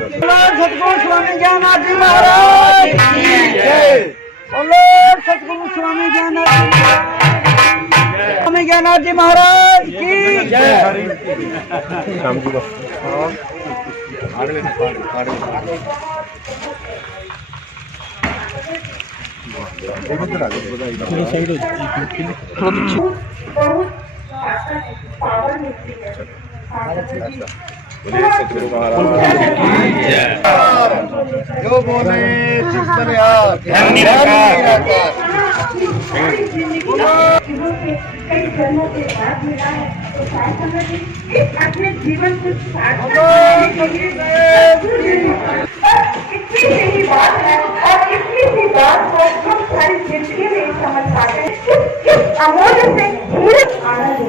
सतगुरु स्वामी ज्ञानाथ जी महाराज की जय। बोलो सतगुरु स्वामी ज्ञानाथ जी महाराज की जय। सतगुरु महाराज जो बोले जिस पर ध्यान नहीं रखा अपने जीवन को इतनी सही बात है और इतनी सी बात को हम सारी जिंदगी में समझ पाते हैं। किस अमूल्य से आनंद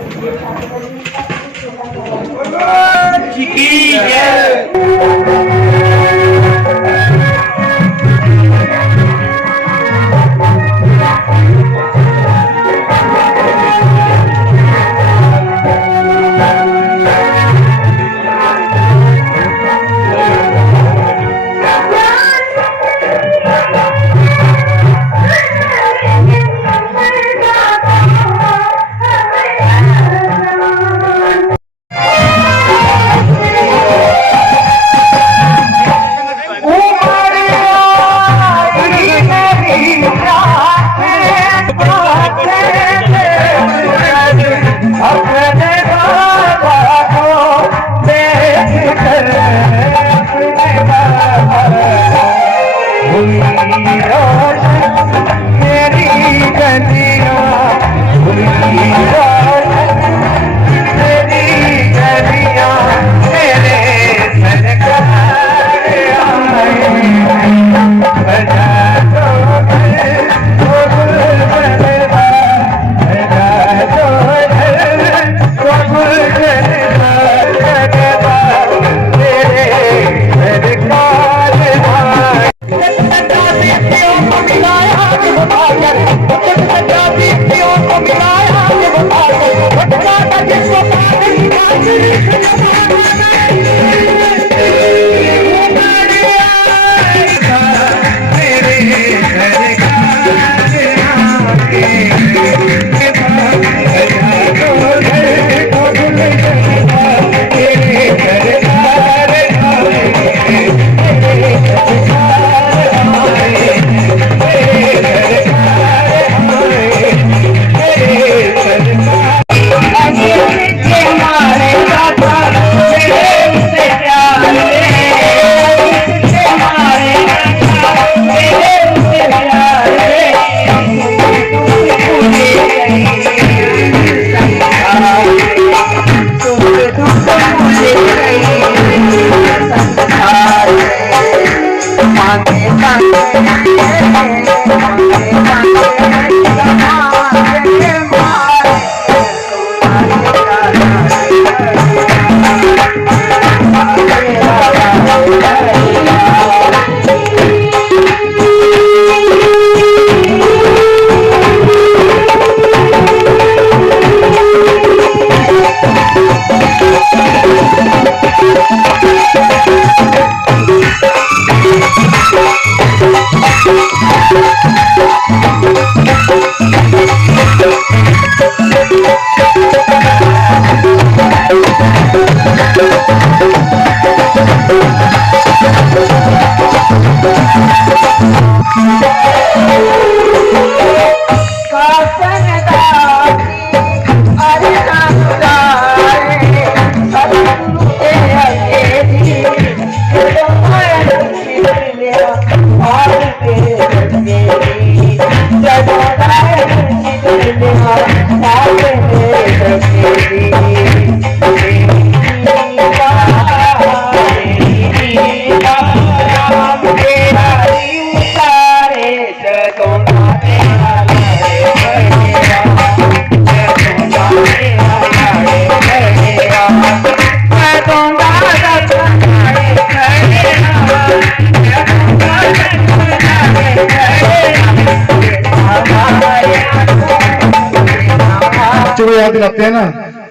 याद दिलाते हैं ना,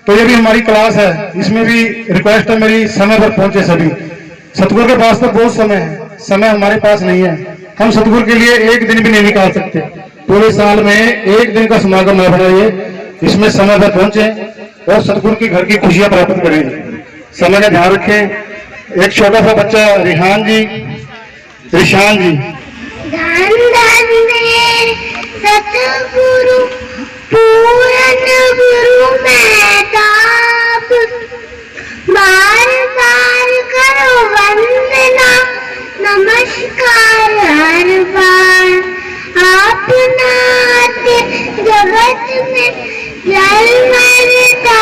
तो ये भी हमारी क्लास है, इसमें भी रिक्वेस्ट है मेरी, समय पर पहुंचे सभी। सतगुरु के पास तो बहुत समय है, समय हमारे पास नहीं है। हम सतगुरु के लिए एक दिन भी नहीं निकाल सकते। पूरे साल में एक दिन का समागम न बनाइए, इसमें समय पर पहुंचे और सतगुरु की घर की खुशियां प्राप्त करें। समय का ध्यान रखें। एक छोटा सा बच्चा रिहान जी, रिशान जी। धन धन में सतगुरु पूरन गुरु महताब, बार बार करो वंदना, नमस्कार हर बार। आप नाते जगत में जलमरता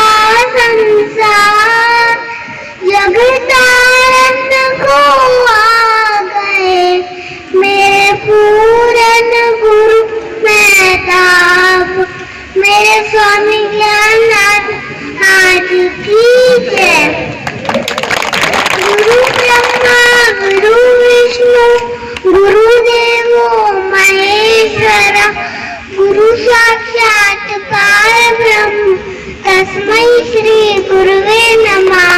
संसार, जगतारन को आ गए मेरे पूरन गुरु महताब, मेरे स्वामी ज्ञाननाथ आज की जय। गुरु ब्रह्मा गुरु विष्णु गुरुदेवो महेश्वरा, गुरु साक्षात परब्रह्म तस्मै श्री गुरुवे नमः।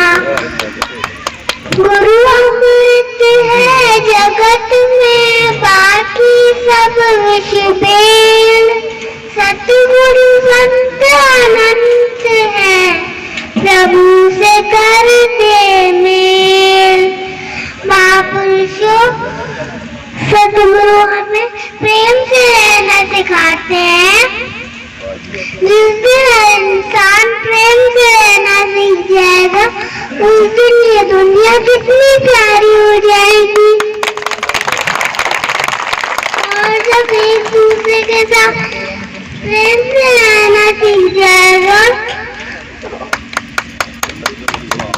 गुरु अमृत है जगत में, बाकी सब विष बेल, सतगुरु संत अनंत है, प्रभु से करते मेल। महापुरुषों, सतगुरु हमें प्रेम से रहना सिखाते हैं। जिस दिन इंसान प्रेम से रहना सीख जाएगा, उस दिन ये दुनिया कितनी प्यारी हो जाएगी। और जब एक दूसरे के साथ प्रेम से रहना सीख जाएगा,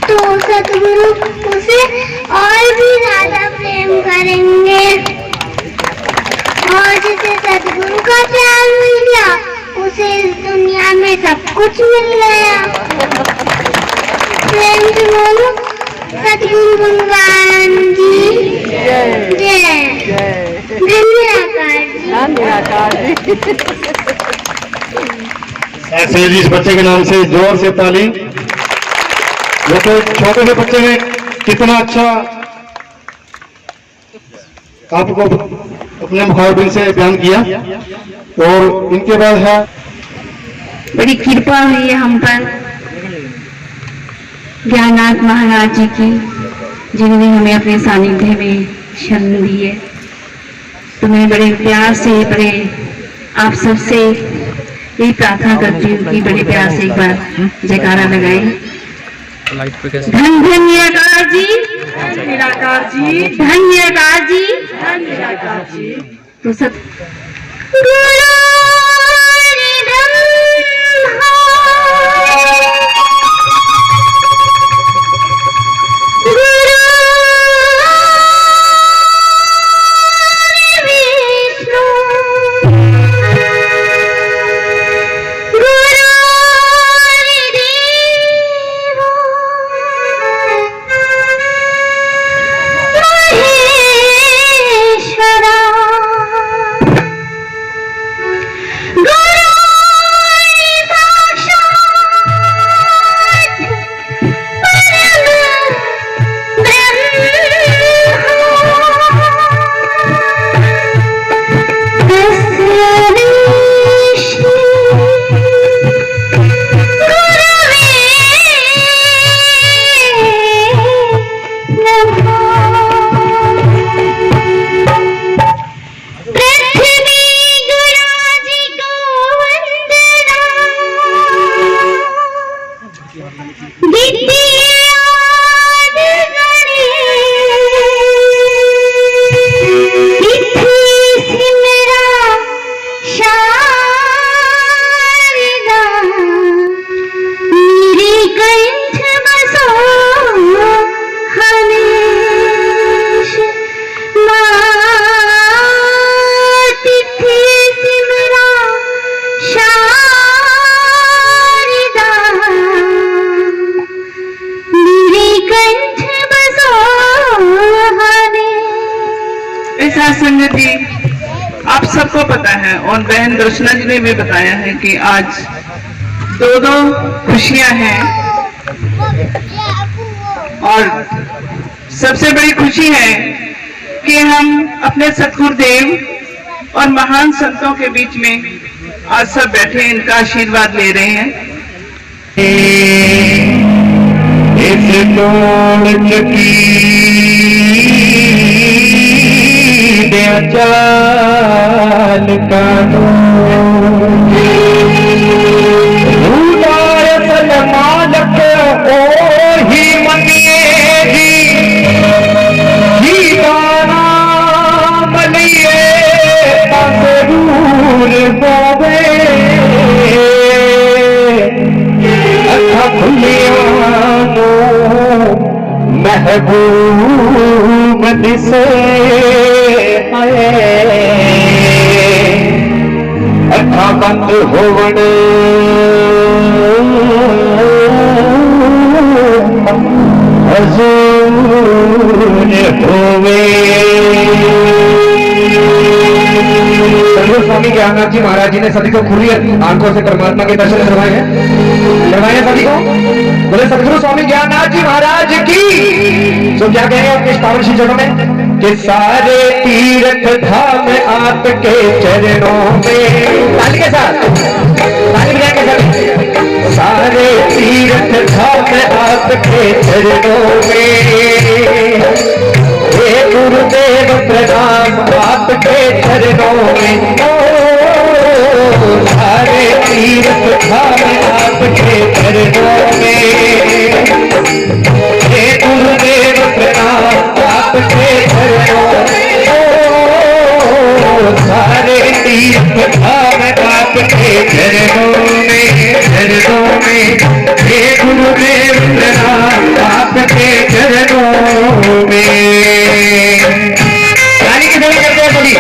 तो सतगुरु उसे और भी ज्यादा प्रेम करेंगे। और जिसे सतगुरु का प्यार मिल गया, उसे इस दुनिया में सब कुछ मिल गया। प्रेम से बोलो सतगुरु भगवान जी जय। धन्यवाद जी। ऐसे इस बच्चे के नाम से जोर से ताली। देखो छोटे से बच्चे ने कितना अच्छा आपको अपने मुखारबिन से बयान किया। और इनके बाद है, बड़ी कृपा हुई है हम पर ज्ञाननाथ महाराज जी की, जिन्होंने हमें अपने सानिध्य में शरण दी है। तो मैं बड़े प्यार से, बड़े आप सबसे यही प्रार्थना करती हूँ कि बड़े प्यार से एक बार जयकारा लगाएं। धन धन निराकार जी, निराकार जी, धन निराकार जी, धन निराकार जी। तो सब संगति आप सबको पता है और बहन दर्शना जी ने भी बताया है कि आज दो खुशियां हैं, और सबसे बड़ी खुशी है कि हम अपने सतगुरुदेव और महान संतों के बीच में आज सब बैठे इनका आशीर्वाद ले रहे हैं। इस तोड़ चकी चाल कानू मालक ओ ही मनिए ही गाना मनिए जरूर होवे अच्छा खुलियानो महबूब दिसे आए अच्छा बंद होवण सदगुरु स्वामी ज्ञाननाथ जी महाराज जी ने सभी को खुली आंखों से परमात्मा के दर्शन करवाए हैं सभी को। बोले सदगुरु स्वामी ज्ञाननाथ जी महाराज की। तो क्या कहेंगे अपने इस पावन सी जगह में कि सारे तीर्थ धाम आपके चरणों में, ताली के साथ ताली बजाएंगे सभी। सारे तीर्थ धाम आपके चरणों में, हे गुरुदेव प्रणाम आपके चरणों में। सारे तीर्थ धाम आपके चरणों में, हे गुरुदेव प्रणाम आपके चरणों में। सारे तीर्थ धाम आपके चरणों में, चरणों में। हे गुरुदेव प्रणाम आपके चरणों में। गाली की जरूरत करते हैं सभी।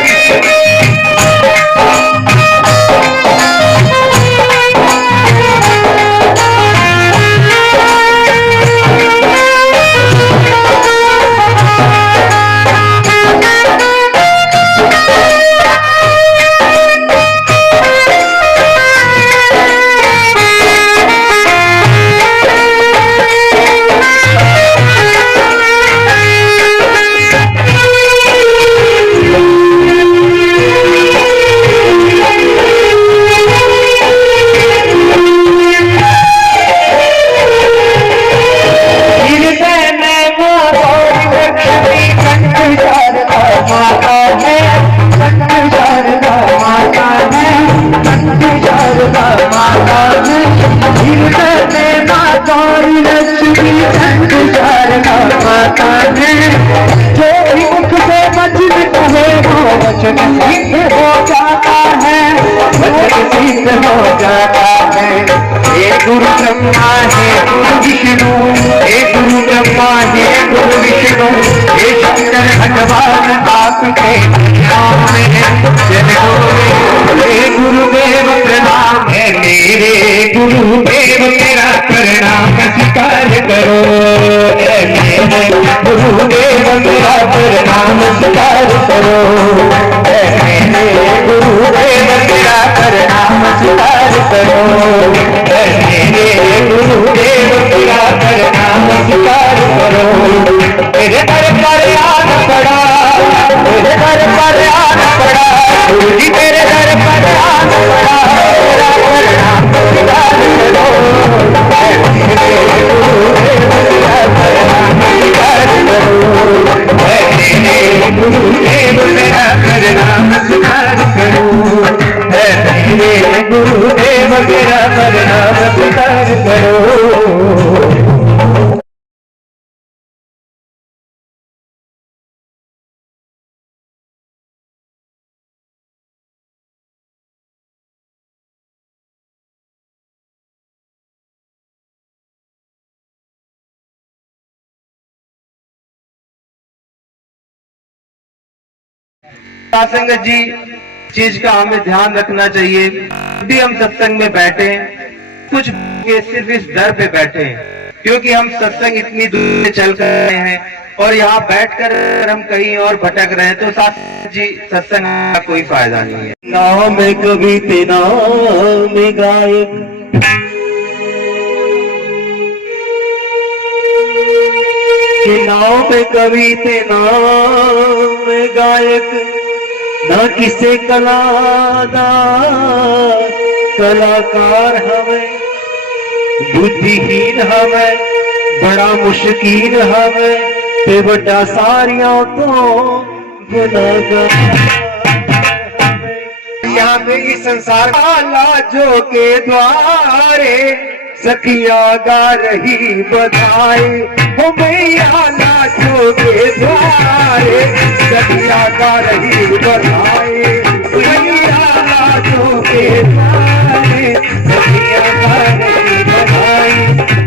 गुरु ब्रह्मा है गुरु विष्णु, हे गुरु ब्रह्मा है गुरु विष्णु, हे शंकर भगवान आपके नाम में चरणों में। हे गुरुदेव प्रणाम है मेरे गुरुदेव, मेरा प्रणाम स्वीकार करो। मेरे गुरुदेव मेरा प्रणाम स्वीकार करो। मेरे गुरुदेव मेरा प्रणाम स्वीकार करो। मेरे गुरुदेव मेरा प्रणाम स्वीकार करो। मेरे दर पर आना पड़ा, मेरे दर पर आना पड़ा, गुरु जी मेरे दर पर आना पड़ा, मेरा प्रणाम स्वीकार करो। मेरे गुरुदेव मेरा प्रणाम स्वीकार करो। मेरे गुरुदेव मेरा प्रणाम स्वीकार करो। मेरे गुरुदेव मेरा प्रणाम स्वीकार करो। संगत जी चीज का हमें ध्यान रखना चाहिए। भी हम सत्संग में बैठे कुछ के सिर्फ इस दर पे बैठे हैं, क्योंकि हम सत्संग इतनी दूर से चल कर रहे हैं और यहाँ बैठकर हम कहीं और भटक रहे हैं, तो साथ जी सत्संग का कोई फायदा नहीं है। नाम कभी तेरा में गायक नाम में कवि ते नाम में गायक, ना किसे कला दा कलाकार हमें, बुद्धिहीन हमें बड़ा मुश्किल हमें, ते बड़ा सारियां तो गुनाहगार। यहाँ पे इस संसार लाजो के द्वारे सखिया गा रही बधाई, हो मैया लाजो के द्वारे सखिया गा रही बधाई, मैया लाजो के द्वारे सखिया गा रही बधाई,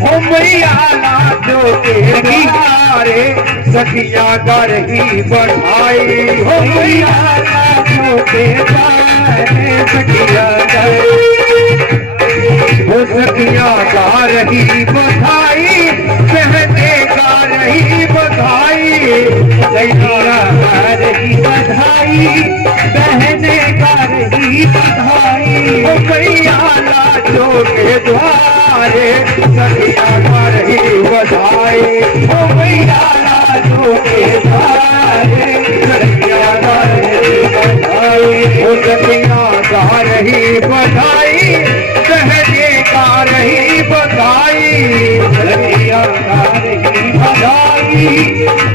हो मैया लाजो के द्वारे सखिया गा रही बधाई, हो मैया लाजो के द्वारे सखिया गा, वो सखिया गा रही बधाई, बहने गा रही बधाई, सखिया गा रही बधाई, बहने गा रही बधाई, ओ मैया लाजो के द्वारे सखिया गा रही बधाई, ओ मैया लाजो के द्वारे सखिया गा रही बधाई, ओ सखिया गा रही बधाई, बहने गा रही बधाई, सखिया गा रही बधाई,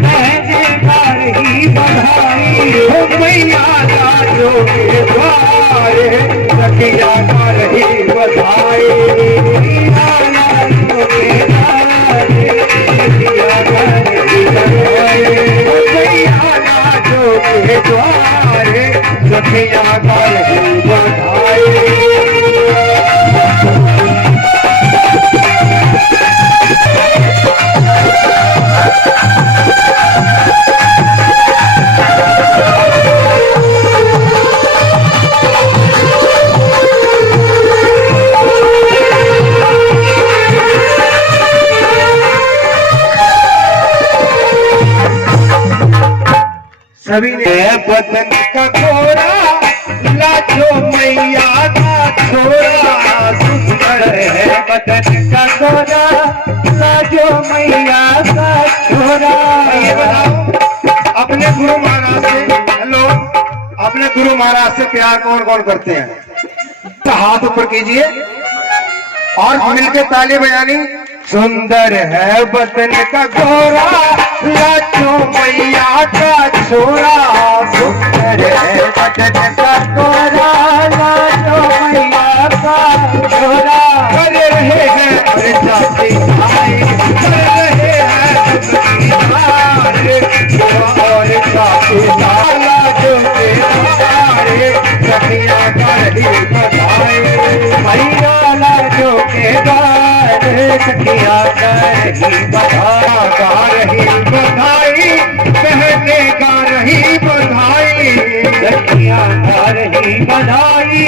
बहने गा रही बधाई, हो मैया लाजो के द्वारे सखिया गा रही बधाई, मैया लाजो के द्वारे सखिया गा रही बधाई, हो मैया लाजो के द्वारे सखिया गा रही बधाई। सभी ने बदन का घोड़ा लाजो मैया का छोरा, सुंदर है बदन का घोड़ा लाजो मैया का छोरा। ये बताओ अपने गुरु महाराज से, हेलो, अपने गुरु महाराज से प्यार कौन कौन करते हैं? तो हाथ ऊपर कीजिए और मिलके ताली बजानी। सुंदर है बदन का घोड़ा लाजो मैया का छोरा, सुंदर है बदन का घोड़ा लाजो मैया का छोरा, कर रहे हैं अरे जाति भाई, कर रहे हैं और जाति लाजो के द्वारे सखिया गा रही बधाई, मैया लाजो के द्वारे सखिया गा रही बधाई, बहने गा रही बधाई, सखिया गा रही बधाई,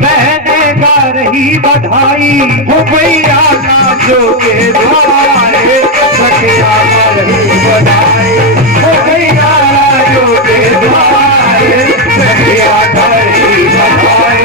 बहने गा रही बधाई, हो मैया लाजो के द्वारे सखिया गा रही बधाई, हो मैया लाजो के द्वारे सखिया गा रही बधाई।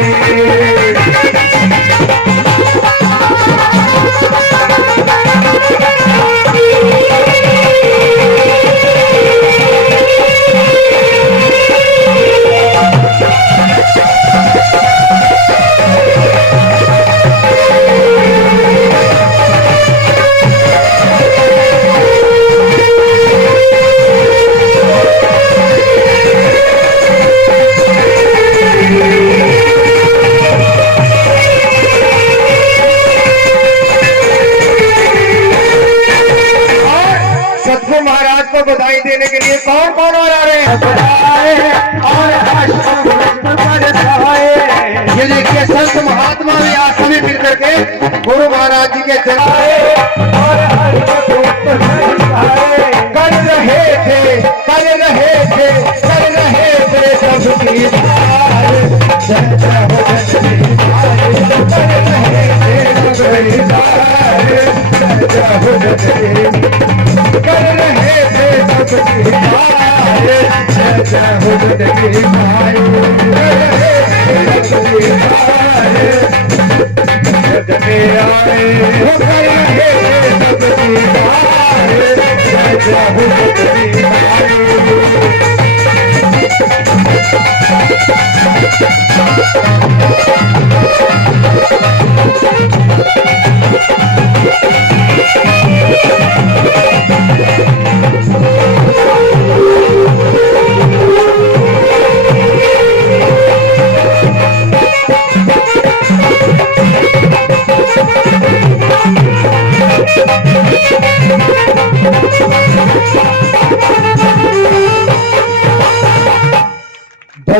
महाराज को बधाई देने के लिए कौन कौन आ रहे हैं? ये देखिए संत महात्मा भी आज सभी मिलकर के गुरु महाराज जी के जलाए कर रहे थे सबकी कर रहे थे सबकी आए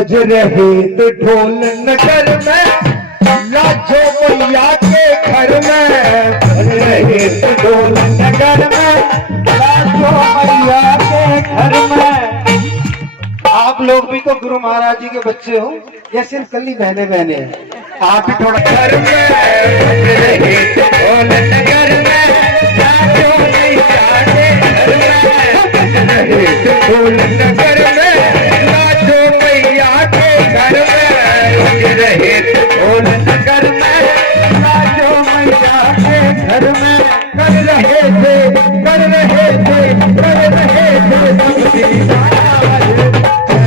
बज रहे तो ढोल नगर में, लाजो मैया के घर में बज रहे तो ढोल नगर में, लाजो मैया के घर में। आप लोग भी तो गुरु महाराज जी के बच्चे हो या सिर्फ कली बहने बहने हैं? आप भी थोड़ा घर में बज रहे तो ढोल नगर में, लाजो मैया के घर में बज रहे तो ढोल नगर में, लाजो मैया के घर में बज रहे तो ढोल नगर में, लाजो मैया के घर में। कर रहे थे कर रहे थे कर रहे थे सब दीदार,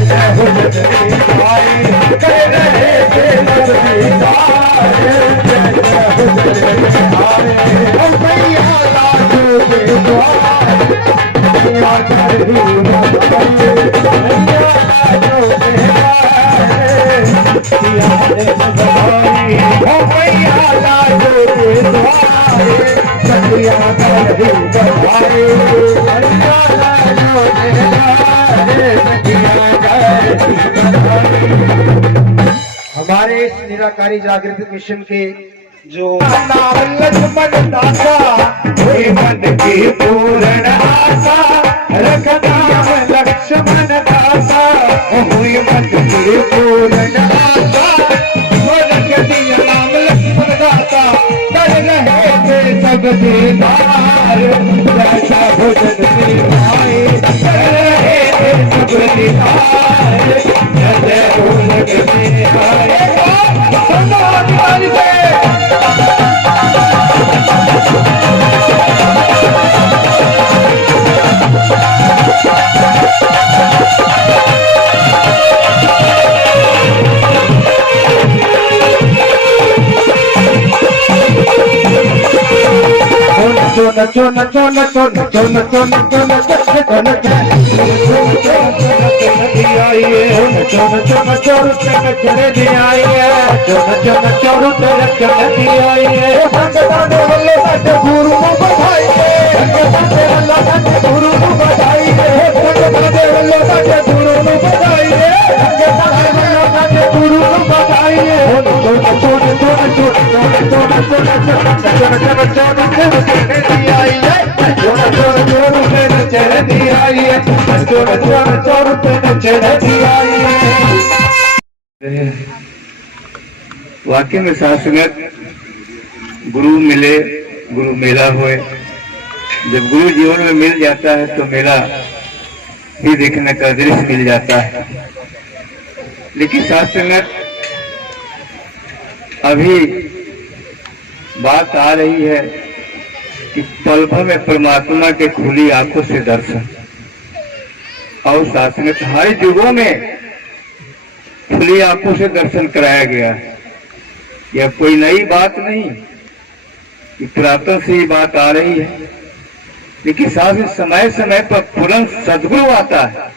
जय हो जगदीश भाई, कर रहे थे सब दीदार, जय हो जगदीश भाई। ओ मैया लाजो के द्वार, मैया कर ही मैया लाजो के द्वार, सिया दे भगवानी। ओ मैया लाजो के द्वार, सतिया कर ही भगवानी, मैया लाजो के द्वार, सतिया कर ही भगवानी। हमारे इस निराकारी जागृति मिशन के जो नाम लक्ष्मण दासा, हे मन की पूर्ण आशा, रख नाम लक्ष्मण दासा, हुई मन की पूर्ण आशा, वो रख दिया नाम लक्ष्मण दासा, कर रहे थे सब दीदार, जैसा भोजन दिखाए, कर रहे थे सब दीदार, जैसे भोजन दिखाए। नचो नचो नचो नचो नचो नचो नचो नचो आइए, नचो नचो नचो नचो आइए, नचो नचो नचो आइए। भगवान वल्ले साडे गुरु को बधाइए, भगवान वल्ले साडे गुरु को बधाइए, भगवान वल्ले साडे गुरु को बधाइए, भगवान वल्ले साडे गुरु को बधाइए। नचो नचो नचो नचो नचो नचो नचो नचो नचो आइए, जोर जोर जोर पे नचने दी आइए, जोर जोर जोर पे नचने दी आइए। वाकई में साथ संगत गुरु मिले गुरु मेला होए। जब गुरु जीवन में मिल जाता है तो मेला ही देखने का दृश्य मिल जाता है। लेकिन साथ संगत अभी बात आ रही है कि पल भर में परमात्मा के खुली आंखों से दर्शन, और साथ में हर युगों में खुली आंखों से दर्शन कराया गया है। यह कोई नई बात नहीं कि पुरातन से ही बात आ रही है, लेकिन साथ में समय समय पर पूर्ण सदगुरु आता है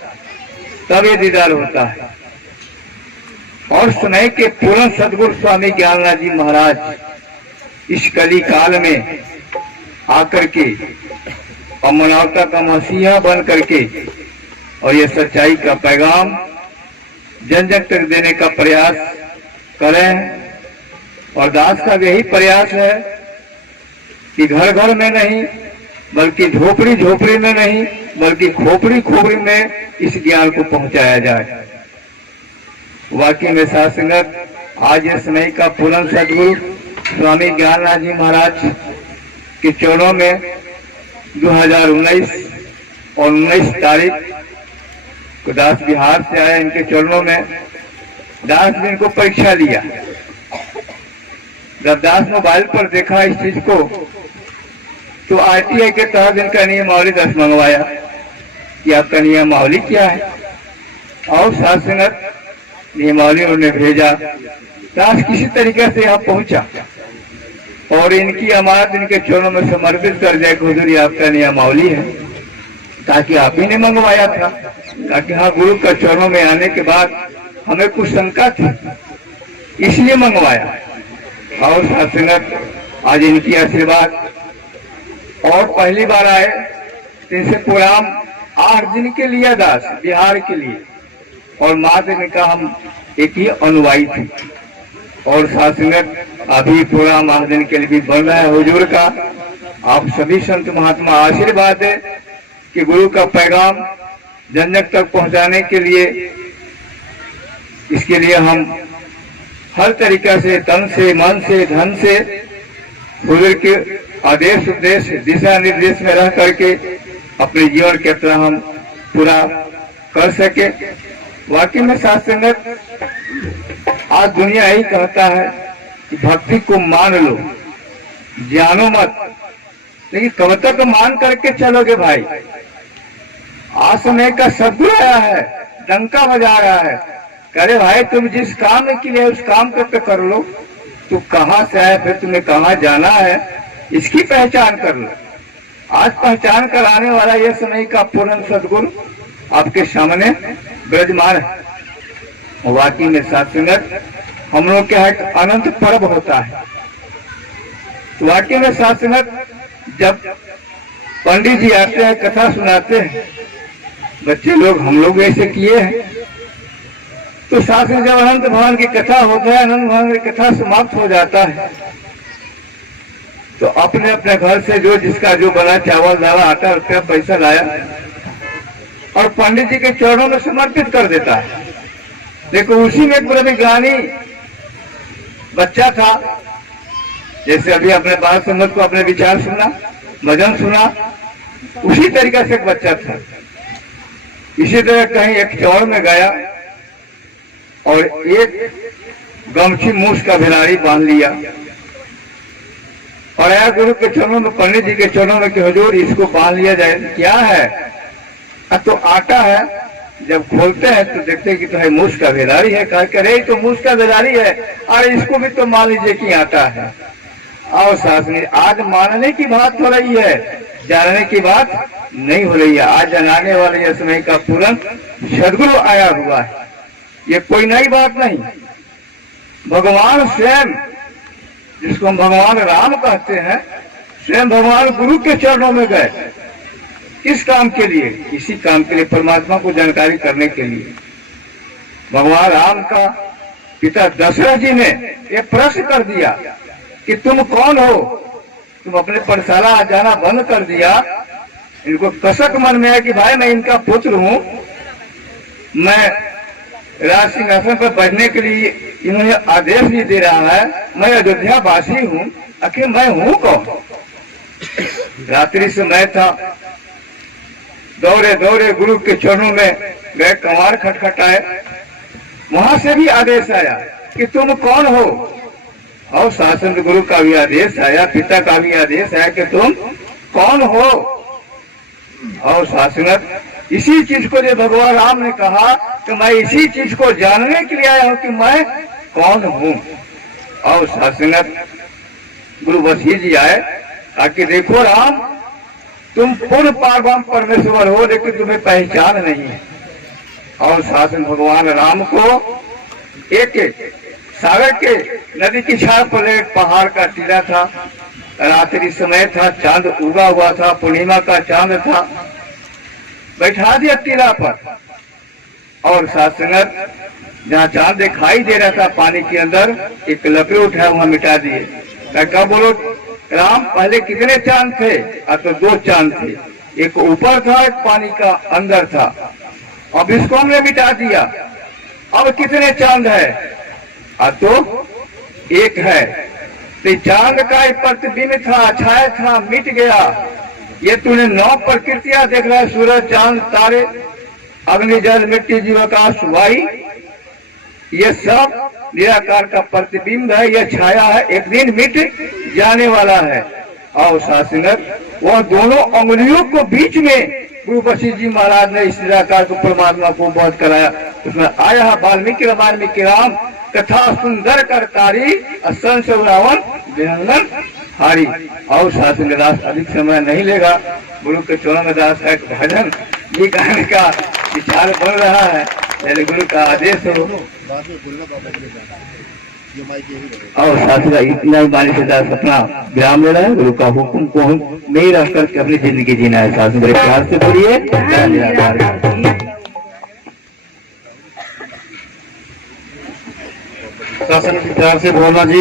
तब ये दीदार होता है। और समय के पूर्ण सदगुरु स्वामी ज्ञाननाथ जी महाराज इस कली काल में आकर के और मानवता का मसीहा बन करके और ये सच्चाई का पैगाम जन जन तक देने का प्रयास करें। और दास का यही प्रयास है कि घर घर में नहीं बल्कि झोपड़ी झोपड़ी में नहीं बल्कि खोपड़ी खोपड़ी में इस ज्ञान को पहुंचाया जाए। वाकई में साथ संगत आज इस समय का पूर्ण सदगुरु स्वामी ज्ञाननाथ जी महाराज के चरणों में 2019 और 19 तारीख को दास बिहार से आया। इनके चरणों में दास ने इनको परीक्षा लिया। जब दास मोबाइल पर देखा इस चीज को तो आरटीआई के तहत इनका नियमावली 10 मंगवाया कि आपका नियमावली क्या है, और साथ संगत नियमावली उन्होंने भेजा। दास किसी तरीके से यहाँ पहुंचा और इनकी अमानत इनके चरणों में समर्पित कर जाए। हुजूर आपका नियमावली है, ताकि आप ही ने मंगवाया था, ताकि हाँ गुरु का चरणों में आने के बाद हमें कुछ शंका थी इसलिए मंगवाया। और साथ संगत आज इनकी आशीर्वाद, और पहली बार आए इनसे प्रोग्राम 8 दिन के लिए दास बिहार के लिए और माँ से ने कहा हम एक ही अनुयायी थे। और साथ संगत अभी पूरा महाजन के लिए भी बन रहा है हुजूर का। आप सभी संत महात्मा आशीर्वाद है कि गुरु का पैगाम जन जन तक पहुंचाने के लिए, इसके लिए हम हर तरीका से तन से मन से धन से हुजूर के आदेश उपदेश दिशा निर्देश में रह करके अपने जीवन की यात्रा हम पूरा कर सके। वाकई में साथ संगत आज दुनिया यही कहता है कि भक्ति को मान लो, जानो मत, लेकिन कब तक मान करके चलोगे भाई। आज समय का सदगुरु आया है, डंका बजा रहा है, करे भाई तुम जिस काम के लिए उस काम को तो कर लो। तू कहाँ से आया, फिर तुम्हें कहाँ जाना है, इसकी पहचान कर लो। आज पहचान कराने वाला यह समय का पूर्ण सदगुरु आपके सामने विराजमान है। वाकई में साथ संगत हम लोग के यहाँ एक अनंत पर्व होता है। तो वाकई में साथ संगत जब पंडित जी आते हैं कथा सुनाते हैं, बच्चे लोग हम लोग ऐसे किए हैं, तो साथ में जब अनंत भगवान की कथा होता है, अनंत भगवान की कथा समाप्त हो जाता है, तो अपने अपने घर से जो जिसका जो बना चावल दाल आटा रुपया पैसा लाया और पंडित जी के चरणों में समर्पित कर देता है। देखो उसी में एक बड़ा विज्ञानी बच्चा था, जैसे अभी अपने बात संगत को अपने विचार सुना, भजन सुना, उसी तरीके से एक बच्चा था। इसी तरह कहीं एक चौर में गया और एक गमछी मूस का भिलाड़ी बांध लिया और आया गुरु के चरणों में, पंडित जी के चरणों में कि हुजूर इसको बांध लिया जाए। क्या है? तो आटा है। जब खोलते हैं तो देखते हैं कि तो है मूस का भिलाड़ी है। कहा करे तो मूस का भिलाड़ी है, अरे इसको भी तो मान लीजिए कि आटा है। और शासनी आज मानने की बात हो रही है, जानने की बात नहीं हो रही है। आज जनाने वाले यह समय का पूर्ण सदगुरु आया हुआ है, ये कोई नई बात नहीं। भगवान स्वयं, जिसको हम भगवान राम कहते हैं, स्वयं भगवान गुरु के चरणों में गए। किस काम के लिए? इसी काम के लिए, परमात्मा को जानकारी करने के लिए। भगवान राम का पिता दशरथ जी ने यह प्रश्न कर दिया कि तुम कौन हो? तुम अपने पाठशाला जाना बंद कर दिया। इनको कसक मन में है कि भाई मैं इनका पुत्र हूं, मैं राज सिंहासन पर बैठने के लिए इन्होंने आदेश भी दे रहा है, मैं अयोध्या वासी हूं, आखिर मैं हूं कौन? रात्रि समय था, दौड़े दौड़े गुरु के चरणों में गए, कमार खटखटाए, वहां से भी आदेश आया कि तुम कौन हो। और शासन गुरु का भी आदेश आया, पिता का भी आदेश आया कि तुम कौन हो। और शासनक इसी चीज को जो भगवान राम ने कहा कि मैं इसी चीज को जानने के लिए आया हूं कि मैं कौन हूं। और शासनक गुरु वशिष्ठ जी आए, ताकि देखो राम, तुम पूर्ण पारब्रह्म परमेश्वर हो, लेकिन तुम्हें पहचान नहीं है। और शासन भगवान राम को एक सागर के नदी की छाया पर एक पहाड़ का टीला था, रात्रि समय था, चांद उगा हुआ था, पूर्णिमा का चांद था, बैठा दिया टीला पर। और शासनक जहाँ चांद दिखाई दे रहा था पानी के अंदर, एक लकड़ी उठाया वहां मिटा दिए। क्या बोलो राम, पहले कितने चांद थे? तो 2 चांद थे, एक ऊपर था, एक पानी का अंदर था। अब इसको हमने मिटा दिया, अब कितने चांद है? तो 1 है। तो चांद का एक प्रतिबिंब था, छाया था, मिट गया। ये तूने 9 प्रकृतियां देख रहा है, सूरज चांद तारे अग्नि जल मिट्टी जीव आकाश वायु, ये सब निराकार का प्रतिबिंब है, यह छाया है, एक दिन मिट जाने वाला है। और शासनक वह दोनों अंगुलियों को बीच में गुरु वशिष्ठ जी महाराज ने इस निराकार को परमात्मा को बोध कराया। उसमें आया वाल्मीकि राम कथा सुंदर करकारी असंस रावण विहंगन हारी। और शासन दास अधिक समय नहीं लेगा, गुरु के चरणों में दास का एक भजन ये गाने का विचार बन रहा है, यदि गुरु का आदेश हो। और साथ ही इतना ही बानी से दास अपना विराम ले रहा है, गुरु का हुक्म को में ही रह करके अपनी जिंदगी जीना है। साथ में बड़े प्यार से बोलिए। शासन के प्यार से बोलना जी।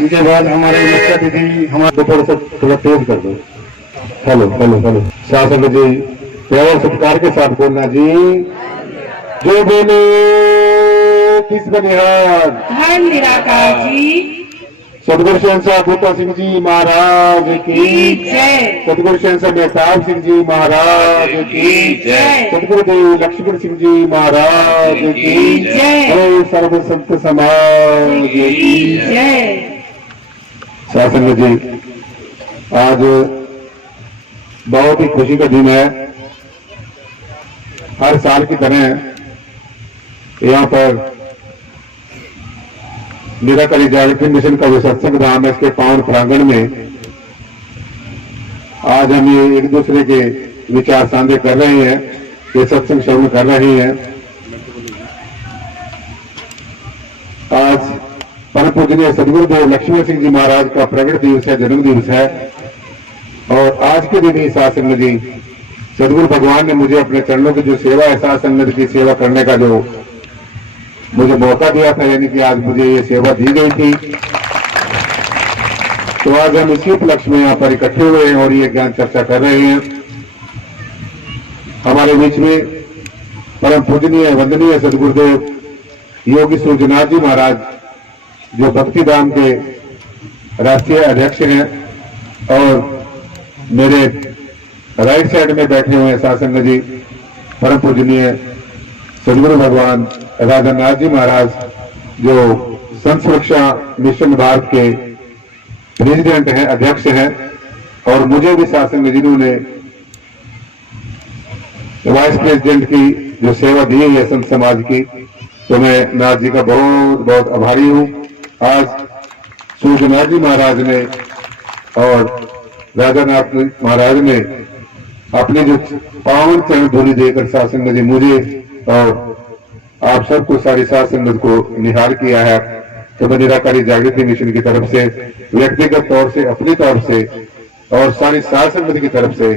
इनके बाद हमारे मुख्य अतिथि हमारे थोड़ा तेज कर दो। Hello hello hello. शासन जी प्यार और सत्कार के साथ बोलना जी। जो बोले किस बनिहार धन निराकार जी सतगुरु शहंशाह बूटा सिंह जी महाराज की जय। सतगुरु शहंशाह मेहताब सिंह जी महाराज की जय। सतगुरुदेव लक्ष्मण सिंह जी महाराज की जय। और सर्व संत समाज की जय। शासन जी आज बहुत ही खुशी का दिन है। हर साल की तरह यहाँ पर निराकारी जागृति मिशन का जो सत्संग धाम है इसके पावन प्रांगण में आज हम ये एक दूसरे के विचार साझे कर रहे हैं, ये सत्संग श्रवण कर रहे हैं। आज परम पूजनीय सदगुरुदेव लक्ष्मण सिंह जी महाराज का प्रगट दिवस है, जन्म दिवस है। और आज के दिन ही साथ संगत जी सदगुरु भगवान ने मुझे अपने चरणों की जो सेवा है, साथ संगत की सेवा करने का जो मुझे मौका दिया था, यानी कि आज मुझे ये सेवा दी गई थी। तो आज हम इसी उपलक्ष्य में यहाँ पर इकट्ठे हुए हैं और ये ज्ञान चर्चा कर रहे हैं। हमारे बीच में परम पूजनीय वंदनीय सदगुरुदेव योगी सूर्यनाथ जी महाराज जो भक्ति धाम के राष्ट्रीय अध्यक्ष हैं और मेरे राइट साइड में बैठे हुए हैं शासन जी परम पूजनीय सदगुरु भगवान राजा नाथ जी महाराज जो संत सुरक्षा मिशन भारत के प्रेसिडेंट हैं, अध्यक्ष हैं। और मुझे भी शासन में जिन्होंने वाइस प्रेसिडेंट की जो सेवा दी है संत समाज की, तो मैं नाथ जी का बहुत बहुत आभारी हूं। आज सूर्यनाथ जी महाराज ने और राजा नाथ महाराज ने अपनी जो पावन चरण धूलि देकर शासन जी मुझे और आप सबको सारी साथ संगत को निहार किया है। तो मैं निराकारी जागृति मिशन की तरफ से व्यक्तिगत तौर से, अपनी तरफ से और सारी साथ संगत की तरफ से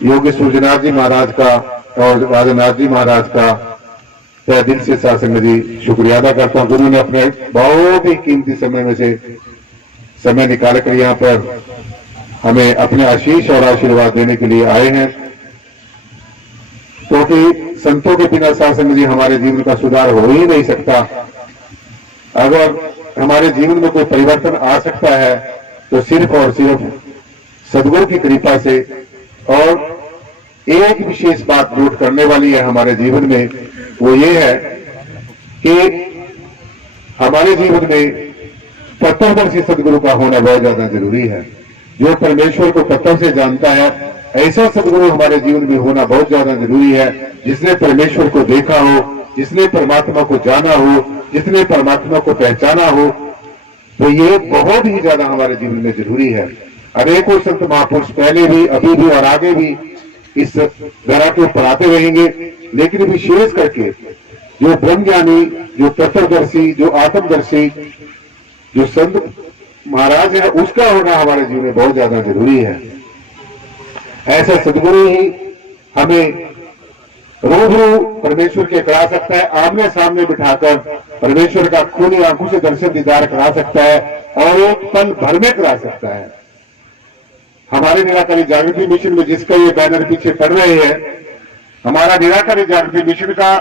योगी सूर्यनाथ जी महाराज का और राजानाथ जी महाराज का तहे दिल से साथ संगत जी शुक्रिया अदा करता हूँ। गुरु ने अपने बहुत ही कीमती समय में से समय निकाल कर यहाँ पर हमें अपने आशीष और आशीर्वाद देने के लिए आए हैं, क्योंकि संतों के बिना शासन जी हमारे जीवन का सुधार हो ही नहीं सकता। अगर हमारे जीवन में कोई परिवर्तन आ सकता है तो सिर्फ और सिर्फ सदगुरु की कृपा से। और एक विशेष बात नोट करने वाली है हमारे जीवन में, वो ये है कि हमारे जीवन में तत्वदर्शी सदगुरु का होना बहुत ज्यादा जरूरी है। जो परमेश्वर को तत्व से जानता है ऐसा सदगुरु हमारे जीवन में होना बहुत ज्यादा जरूरी है, जिसने परमेश्वर को देखा हो, जिसने परमात्मा को जाना हो, जिसने परमात्मा को पहचाना हो। तो ये बहुत ही ज्यादा हमारे जीवन में जरूरी है। अनेकों संत महापुरुष पहले भी, अभी भी और आगे भी इस धरा के ऊपर आते रहेंगे, लेकिन विशेष करके जो ब्रह्म ज्ञानी, जो तत्वदर्शी, जो आत्मदर्शी, जो संत महाराज है, उसका होना हमारे जीवन में बहुत ज्यादा जरूरी है। ऐसा सदगुरु ही हमें रूबरू परमेश्वर के करा सकता है, आमने सामने बिठाकर परमेश्वर का खुली आंखों से दर्शन दीदार करा सकता है और एक पल भर में करा सकता है। हमारे निराकारी जागृति मिशन में जिसका ये बैनर पीछे पड़ रहे हैं, हमारा निराकारी जागृति मिशन का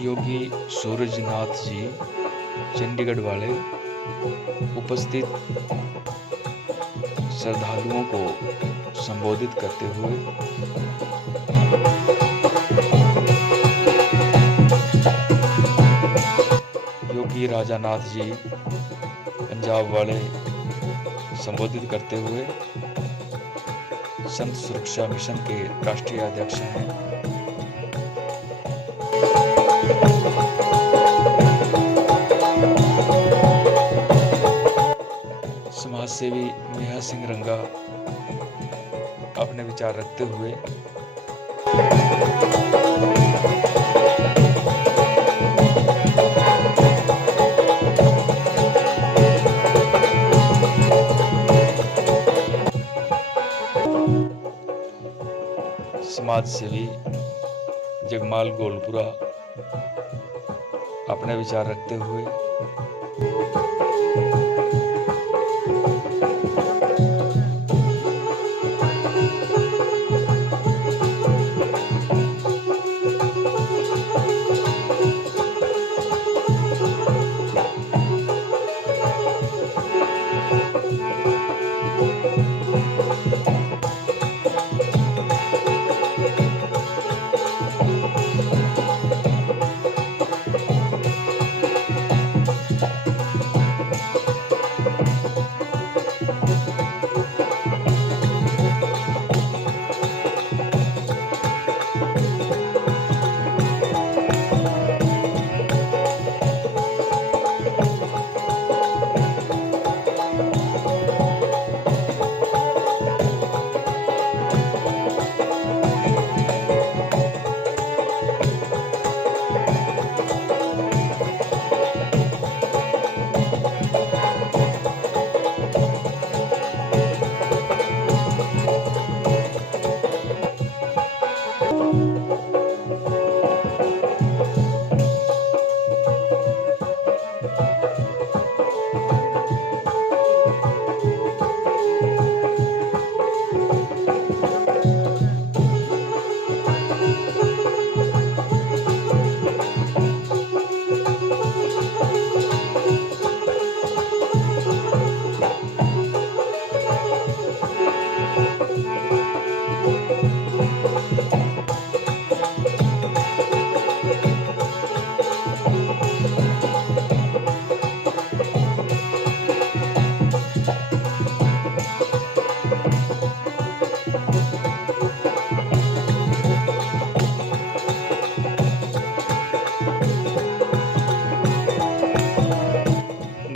योगी सूरजनाथ जी चंडीगढ़ वाले उपस्थित श्रद्धालुओं को संबोधित करते हुए योगी राजानाथ जी पंजाब वाले संबोधित करते हुए संत सुरक्षा मिशन के राष्ट्रीय अध्यक्ष हैं। समाज सेवी नेहा सिंह रंगा अपने विचार रखते हुए समाज सेवी जगमाल गोलपुरा अपने विचार रखते हुए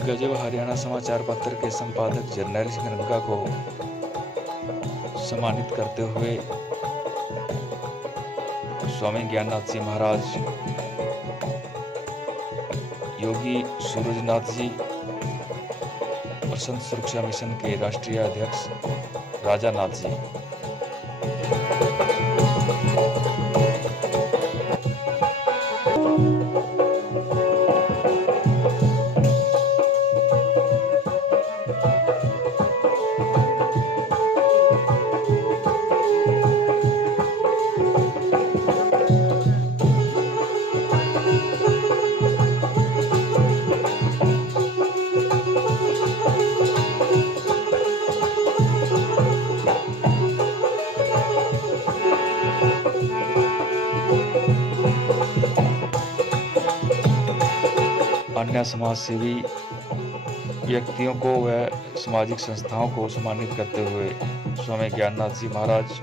गजब हरियाणा समाचार पत्र के संपादक जरनैल सिंह रंगा को सम्मानित करते हुए स्वामी ज्ञाननाथ जी महाराज, योगी सूरजनाथ जी और संत सुरक्षा मिशन के राष्ट्रीय अध्यक्ष राजानाथ जी। अन्य समाज सेवी व्यक्तियों को व सामाजिक संस्थाओं को सम्मानित करते हुए स्वामी ज्ञाननाथ जी महाराज,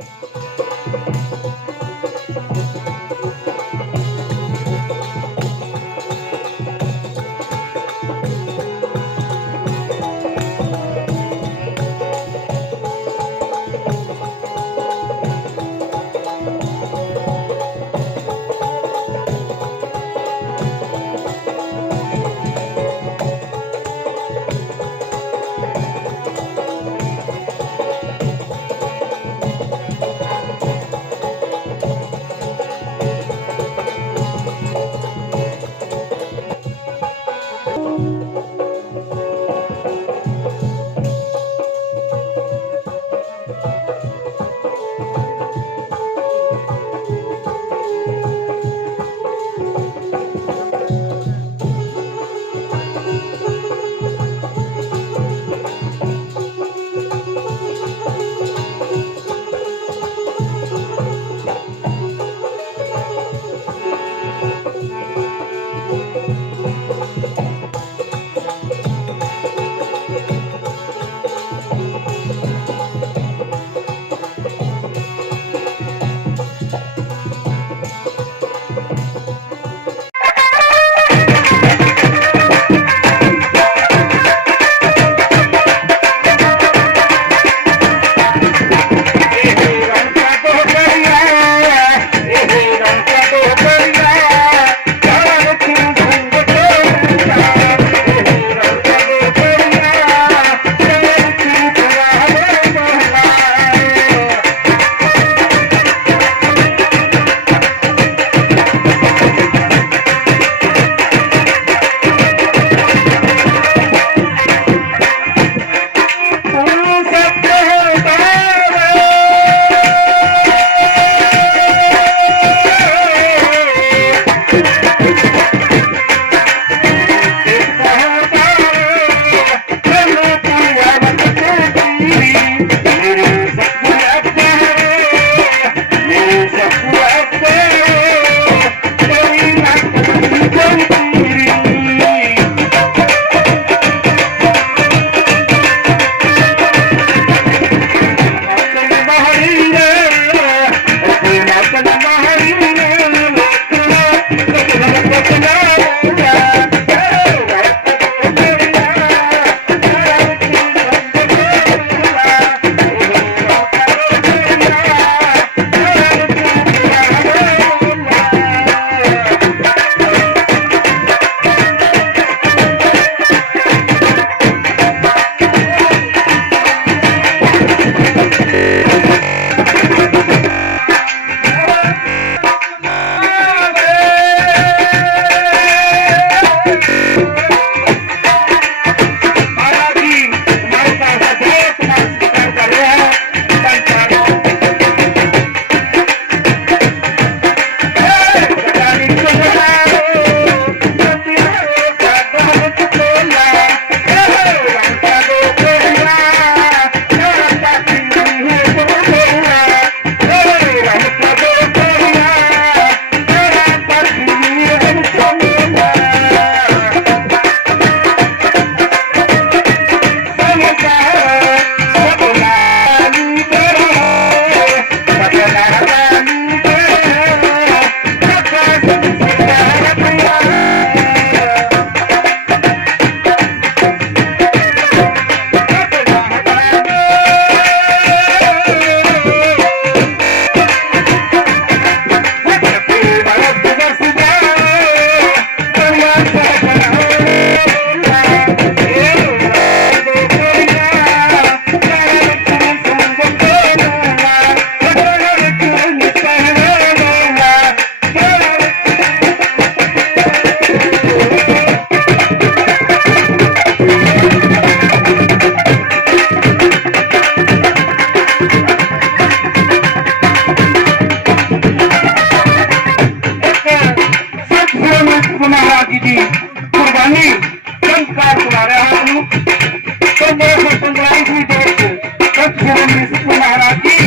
महाराज जी,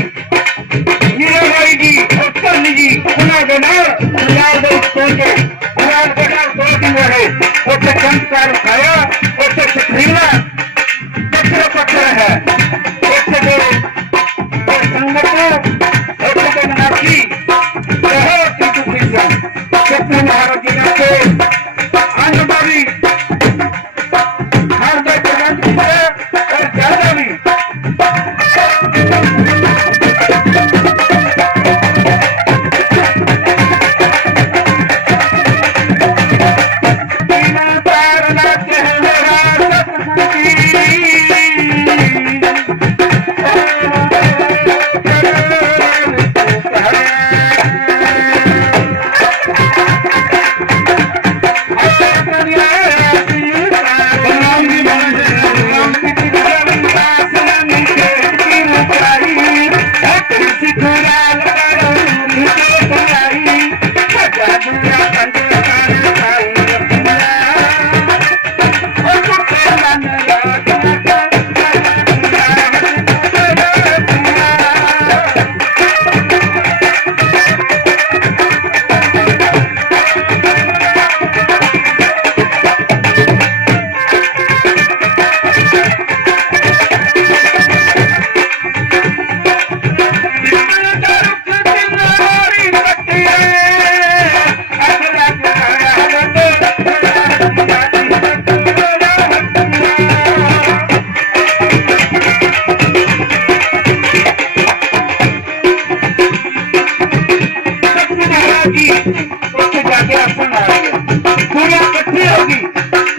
मीराबाई जी, उत्पन्न जी, सुना देना है उससे चमत्कार उठाया, उससे पथरीला पत्थर है, उससे जो संगत उससे मनाखी बहुत ही दुखी से सत्य महाराज जी ने आनंदावी हर प्रबंध किया और ज्यादा भी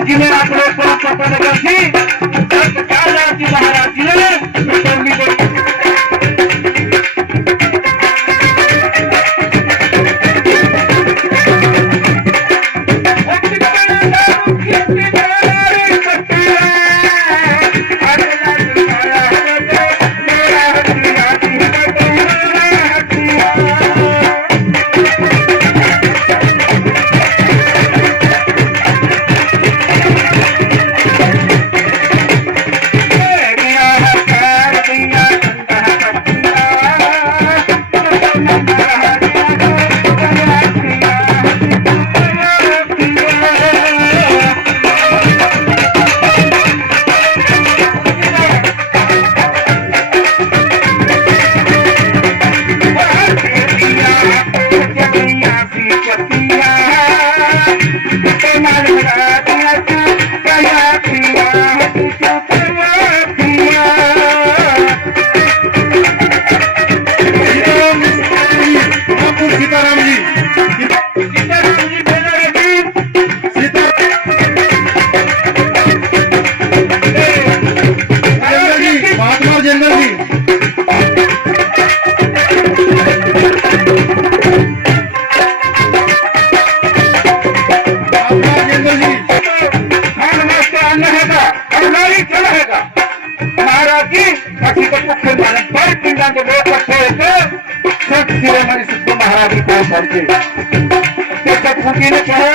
जिन्हें आप लोग को पता लगा थी महाराज जी ने महाराज जी ने कहा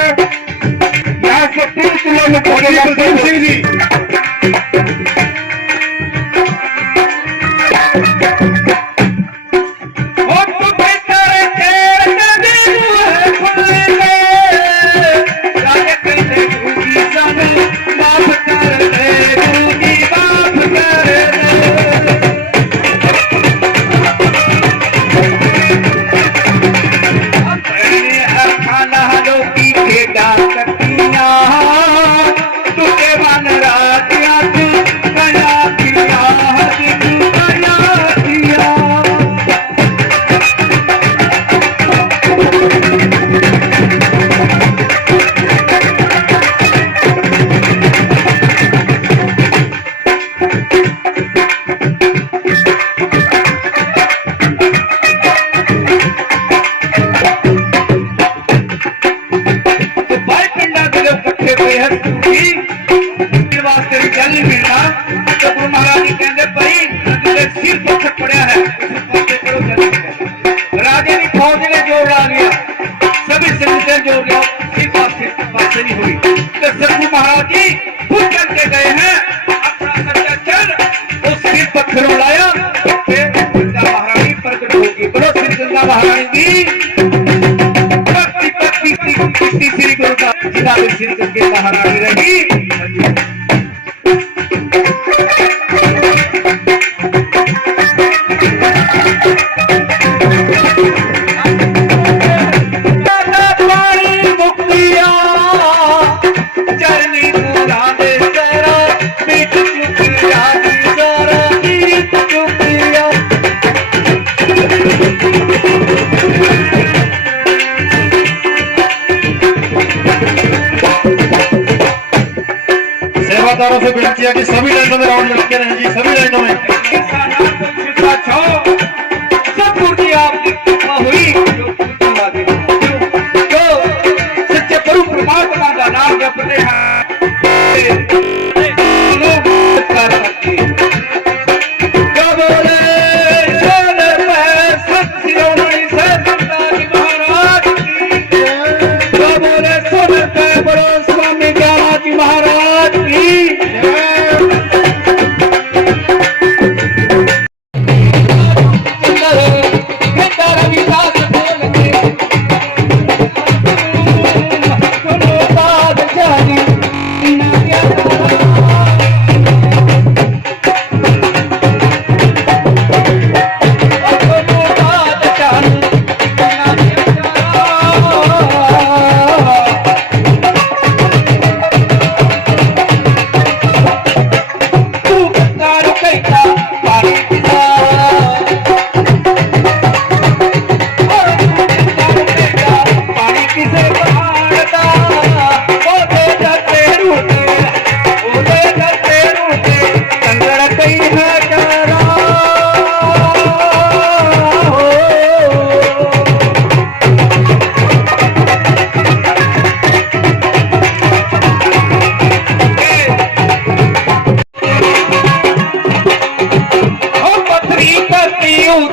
यहाँ से 3 किलोमीटर आगे लहराई रही। सेवादारों से विनती है कि सभी लाइनों में राउंड लगते रहे जी, सभी लाइनों में। सतगुरु की आपकी कृपा हुई जो सच्चे गुरु परमात्मा का नाम जपते हैं कर सकते। जो बोले बोले सत शिरोमणि सरस्वती महाराज की, जो बोले सुनते बड़ो स्वामी ज्ञानाजी महाराज की।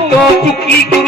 तो चुकी गुरु